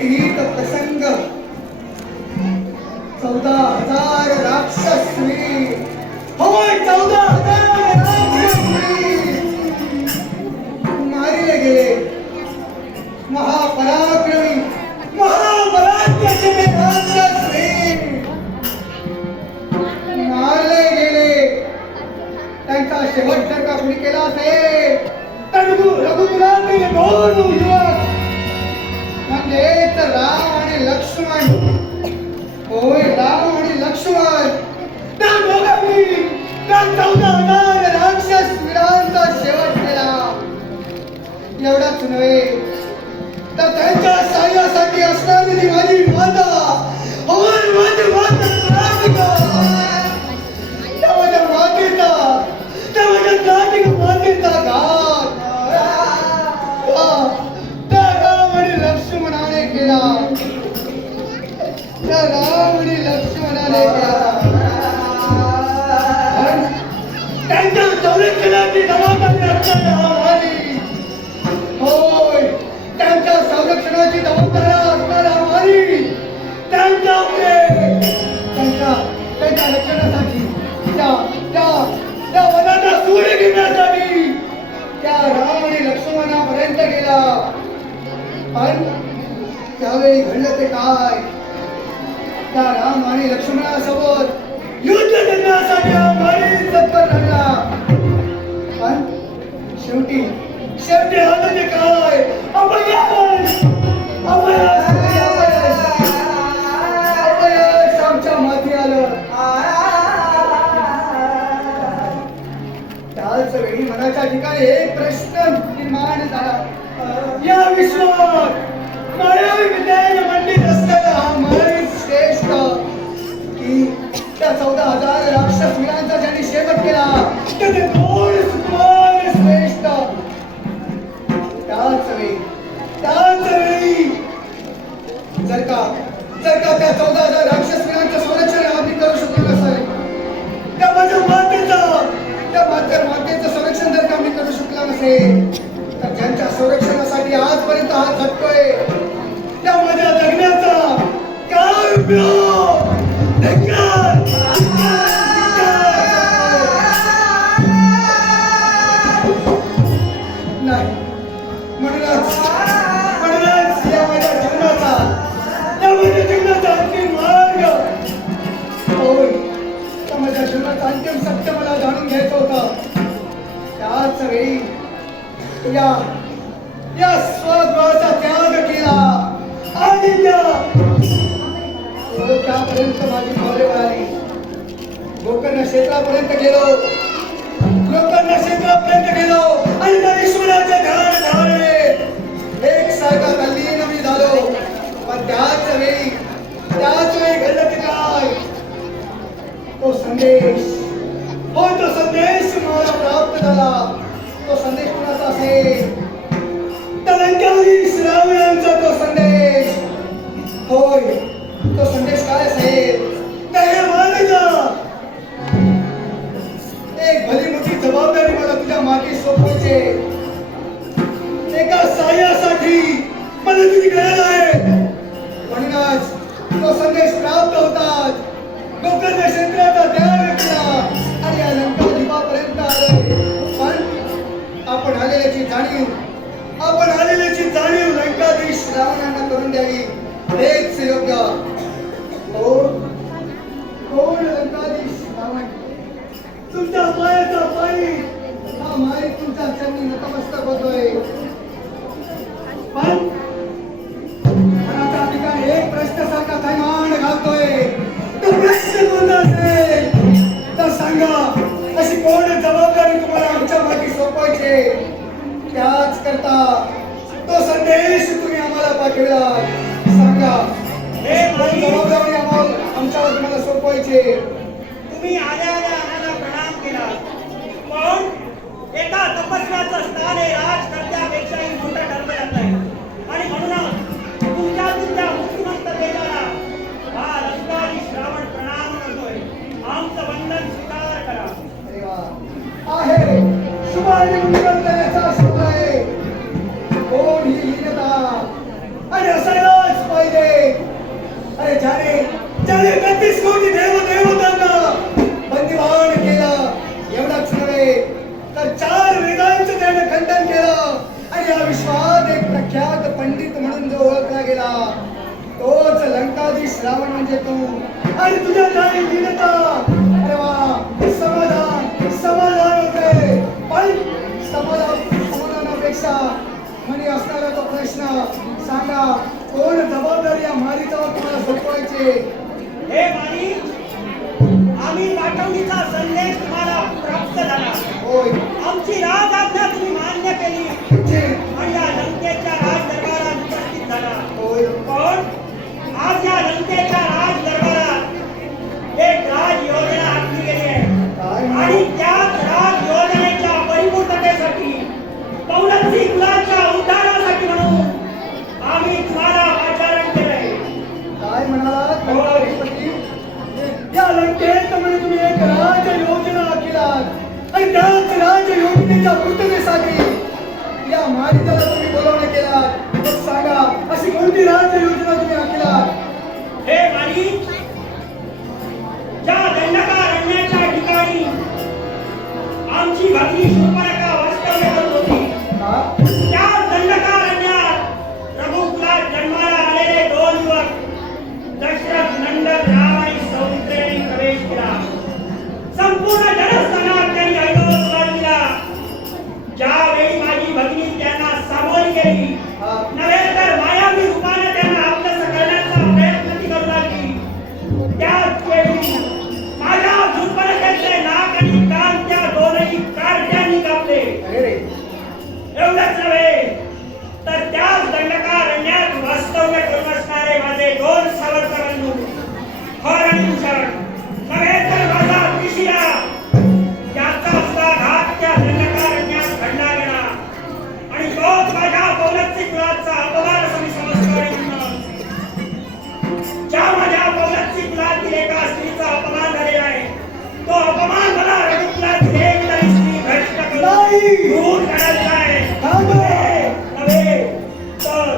विहित प्रसंग चौदा हजार राक्षसी होय चौदा हजार राक्षसी मारिले गेले। महापराक्रमी महापराक्रमी राक्षसी मारले गेले। त्यांचा शेवट जर का कुणी केला असेल. तर रघु- रघुकुलातील दोन आणि लक्ष्मण. होय राम आणि लक्ष्मण. त्या दोघांनी त्या चौदा हजार राक्षस वीरांचा शेवट केला. एवढाच नव्हे तर त्यांच्या साह्यासाठी असणारी माझी माता लक्ष्मणाने त्यांच्या संरक्षणाची जबाबदारी असणाऱ्या आम्हारी होय त्यांच्या संरक्षणाची जबाबदारी असणाऱ्या त्यांच्या मंडित असलेला हा माणूस श्रेष्ठ की त्या चौदा हजार राक्षस वीरांचा ज्यांनी शेवट केला त्याचे दोन सुकुमार श्रेष्ठ. त्याच वेळी त्याच वेळी जर का जर का त्या चौदा हजार राक्षस वीरांचं संरक्षण आम्ही करू शकलो नसेल त्या माझ्या मातेचं त्या माझ्या मातेचं संरक्षण जर का आम्ही करू शकला नसेल तर ज्यांच्या संरक्षणासाठी आजपर्यंत हात झटतोय त्या माझ्या जगण्याचा काय उपयोग? तो संदेश. हो तो संदेश मला प्राप्त झाला. तो संदेश कुणाचा असेल? तर लंकाधीश यांचा तो संदेश. होय तो संदेश काय असेल? हे एक भली मोठी जबाबदारी मला तुझ्या मागे सोपवायचे एका साह्यासाठी मला तुझी गरज आहे. म्हणूनच तो संदेश प्राप्त होतात. गोकर्ण क्षेत्राचा त्याग केला आणि या लंका द्वीपापर्यंत आले पण आपण आलेल्याची जाणीव आपण आलेल्याची जाणीव लंकाधीश रावणांना करून द्यावी. असेल सांगा अशी कोण जबाबदारी तुम्हाला आमच्या मागे सोपवायचे त्याच करता तो संदेश तुम्ही आम्हाला पाठविला. सांगा हे जबाबदारी आम्हाला आमच्यावर तुम्हाला सोपवायचे तुम्ही आल्या आल्या आम्हाला प्रणाम केला. पण एका तपस्याचं स्थान हे राजकर्त्यापेक्षाही आणि विरंगण्याचा शोध आहे. कोण ही हीनता आणि असायलाच पाहिजे अरे ज्याने ज्याने एकतीस कोटी देव देवतांना बंदिवान एवढाच नव्हे तर चार वेदांचं त्याने खंडन केलं. आणि या विश्वात एक प्रख्यात पंडित म्हणून जो ओळखला गेला तोच लंकाधीश रावण म्हणजे तू. आणि तुझ्या काही हीनता अरे वा काय म्हणाला? गणपती या लंकेत म्हणे तुम्ही एक राज योजना केलात आणि त्याच राज योजनेच्या पूर्ततेसाठी या मालिकेला तुम्ही बोलवणं केलात. मग सांगा अशी कोणती राज योजना तुम्ही आखलात? हे मारी ज्या दंडकारण्याच्या ठिकाणी आमची भगिनी Lampu. नाही. दूर करायचा आहे. थांबा. नव्हे तर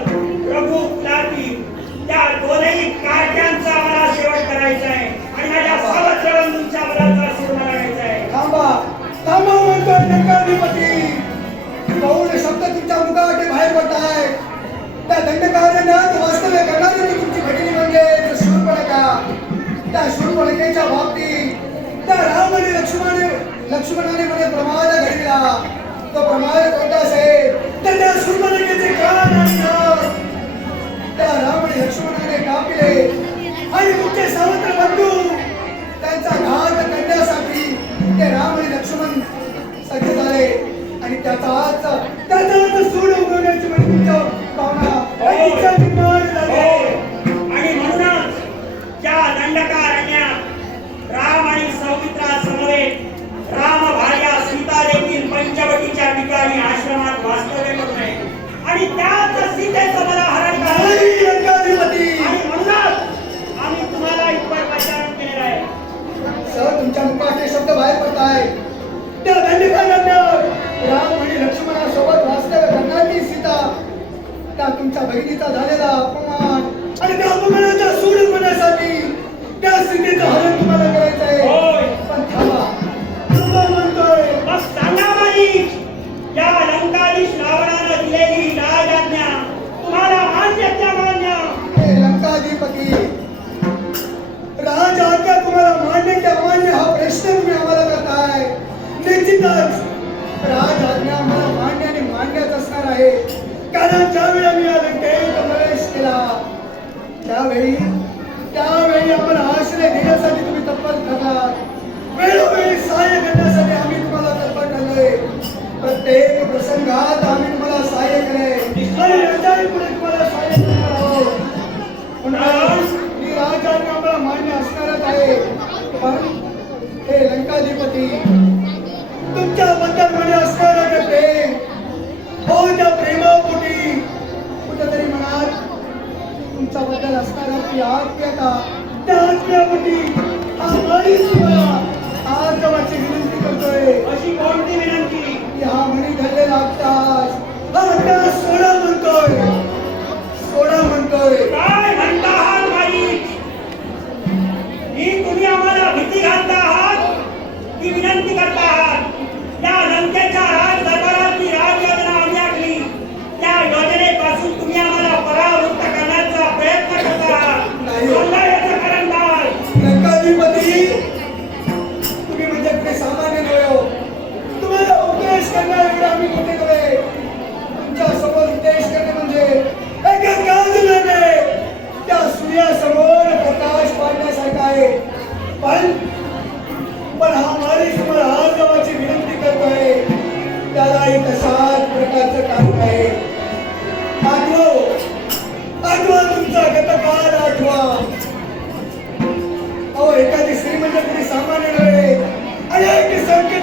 रघुकुलातील त्या दोनही कारट्यांचा मला शेवट करायचा आहे. आणि माझ्या सावत्र बंधूंच्या बलाचा सूर करायचा आहे. थांबा. थांबा म्हणतोय दंडाधिपती गौड शब्द तुमच्या मुखावाटे बाहेर पडत आहे. त्या दंडकारण्यात वास्तव्य करणारी ती तुमची भगिनी म्हणजे शूरपणका त्या शूरपणकेच्या बाबतीत त्या राम आणि लक्ष्मणाने लक्ष्मणाने मध्ये प्रमाद घडला. तो प्रमाद कोणता असेल? तर त्या शूरपणकेचे कान आणि त्या राम आणि लक्ष्मणाने कापले. आणि तुमचे सर्वत्र बंधू त्यांचा घात करण्यासाठी ते राम आणि लक्ष्मण सज्ज झाले. आणि त्याचा आज त्याचा सूड उगवण्याची म्हणजे तुमच्या भावना. पडताय त्या दंडकारण्यात राम आणि लक्ष्मणासोबत वास्तव्य करणारी सीता त्या तुमच्या बहिणीचा झालेला अपमान आणि त्या अपमानाचा सूड होण्यासाठी त्या सीतेचं हरण तुम्हाला करायचं आहे. पण थांबा. थांबा म्हणतोय मग सांगा बाई या लंकाधीश रावणानं दिलेली राजआज्ञा तुम्हाला मान्य. हे लंकाधिपती तुम्हाला मान्य हा प्रश्न तुम्ही आम्हाला आहे. निश्चितच. राज आज्ञा मला मान्य आणि मान्यच असणार आहे. कारण ज्यावेळी आम्ही या प्रवेश केला त्यावेळी त्यावेळी आपण आश्रय घेण्यासाठी तुम्ही तत्पर ठरलात वेळोवेळी सहाय्य करण्यासाठी आम्ही तुम्हाला तत्पर ठरलोय. प्रत्येक प्रसंगात आम्ही तुम्हाला सहाय्य करेल आणि रजाई पुढे हे लंकाधिपती तुमच्या बद्दल असणारं ते प्रेम हो त्या प्रेमापोटी कुठेतरी मनात तुमच्या बद्दल असणारा ती आत्मीयता त्या आत्म्यापोटी हा माणूस तुम्हाला आज माझी विनंती करतोय. अशी कोणती विनंती? की हा म्हणी घडलेला आत्ताच. हा आत्ताच सोडा म्हणतोय. सोडा म्हणतोय. काय म्हणता आहात बाई करण्यासारखा आहे. पण पण हा माणूस तुम्हाला हात जवळची विनंती करतो आहे. त्याला एक तसाच प्रकारचं काम आहे. आठवा आठवा हो. तुमचा गतकाल आठवा. अहो एखादी स्त्री म्हणजे तुम्ही सामान्य नव्हे. अनेक संकेत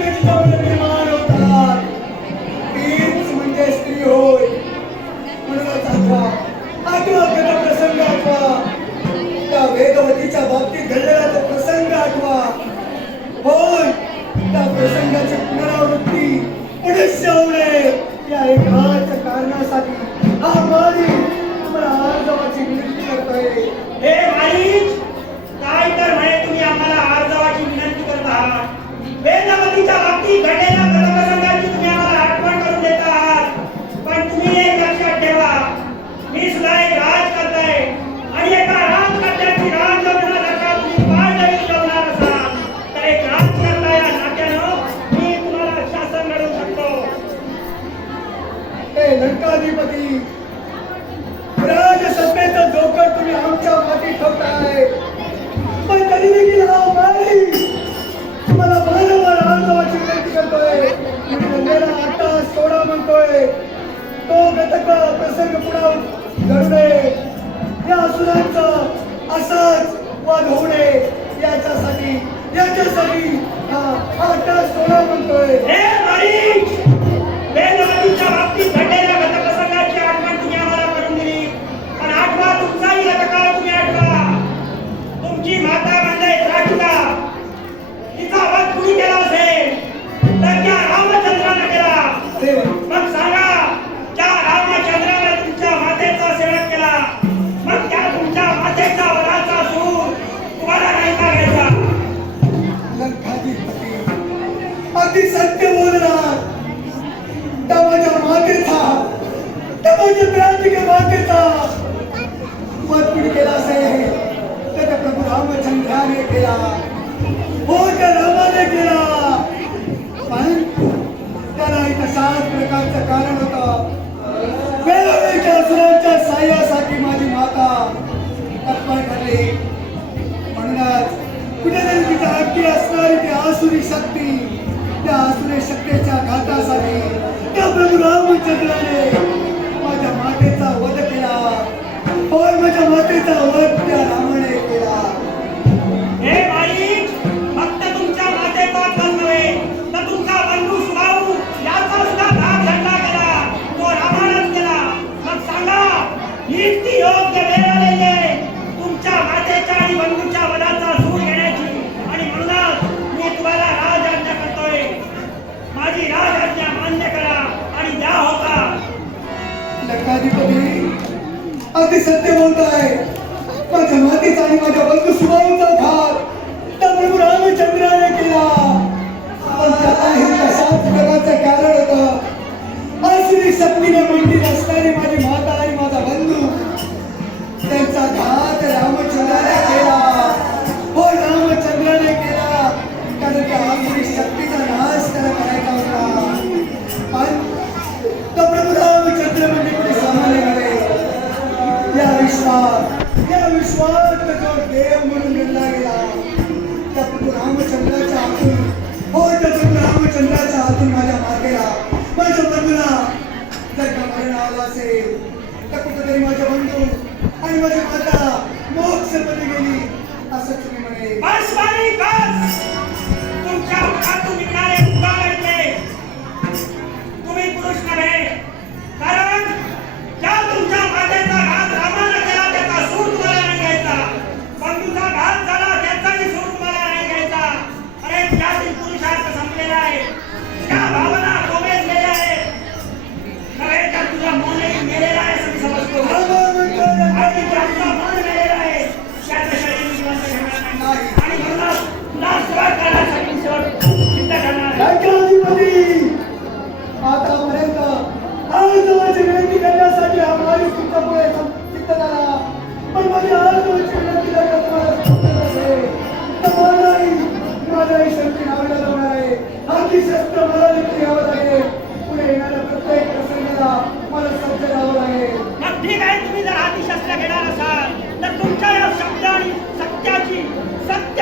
आता तत्पर ठरले. म्हणूनच कुठेतरी तिथे अटकी असणारी ती आसुरी शक्ती त्या आसुरी शक्तीच्या घातासाठी त्या प्रभू रामचंद्राने माझ्या मातेचा वध केला. होय माझ्या मातेचा वध त्या रामाने केला. अगदी सत्य बोलत आहे पण मातीचा आणि माझ्या बंधू सुभाऊचा भाग विश्वात जो देव म्हणून गणला गेला त्या रामचंद्राच्या हातून हो त्या रामचंद्राच्या हातून माझ्या मागेला माझ्या बंधूला जर का मरण आला असेल तर कुठेतरी माझे बंधू आणि माझी माता मोक्षमध्ये गेली असं तुम्ही म्हणे बस! बाई बस तुमच्या हातून निघणारे तुम्ही जर आदिशास्त्र घेणार असाल तर तुमच्या या शब्द आणि सत्याची सत्य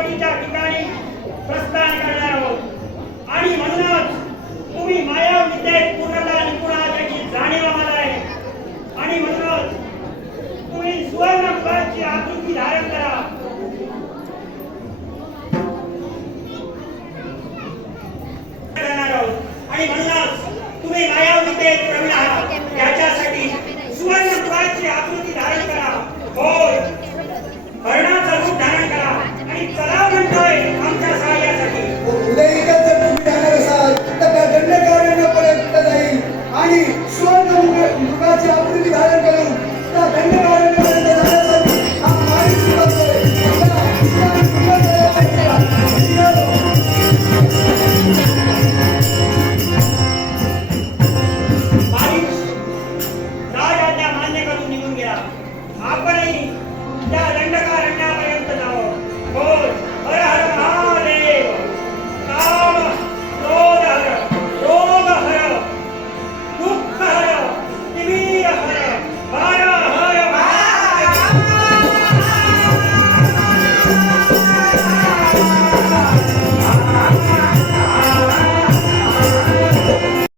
चौपाटीच्या ठिकाणी प्रस्थान करणार आहोत. आणि म्हणूनच तुम्ही माया विद्येत पूर्णता निपुण आहात जाणीव आम्हाला आहे. आणि म्हणूनच तुम्ही सुवर्ण आकृती धारण करा. आणि म्हणून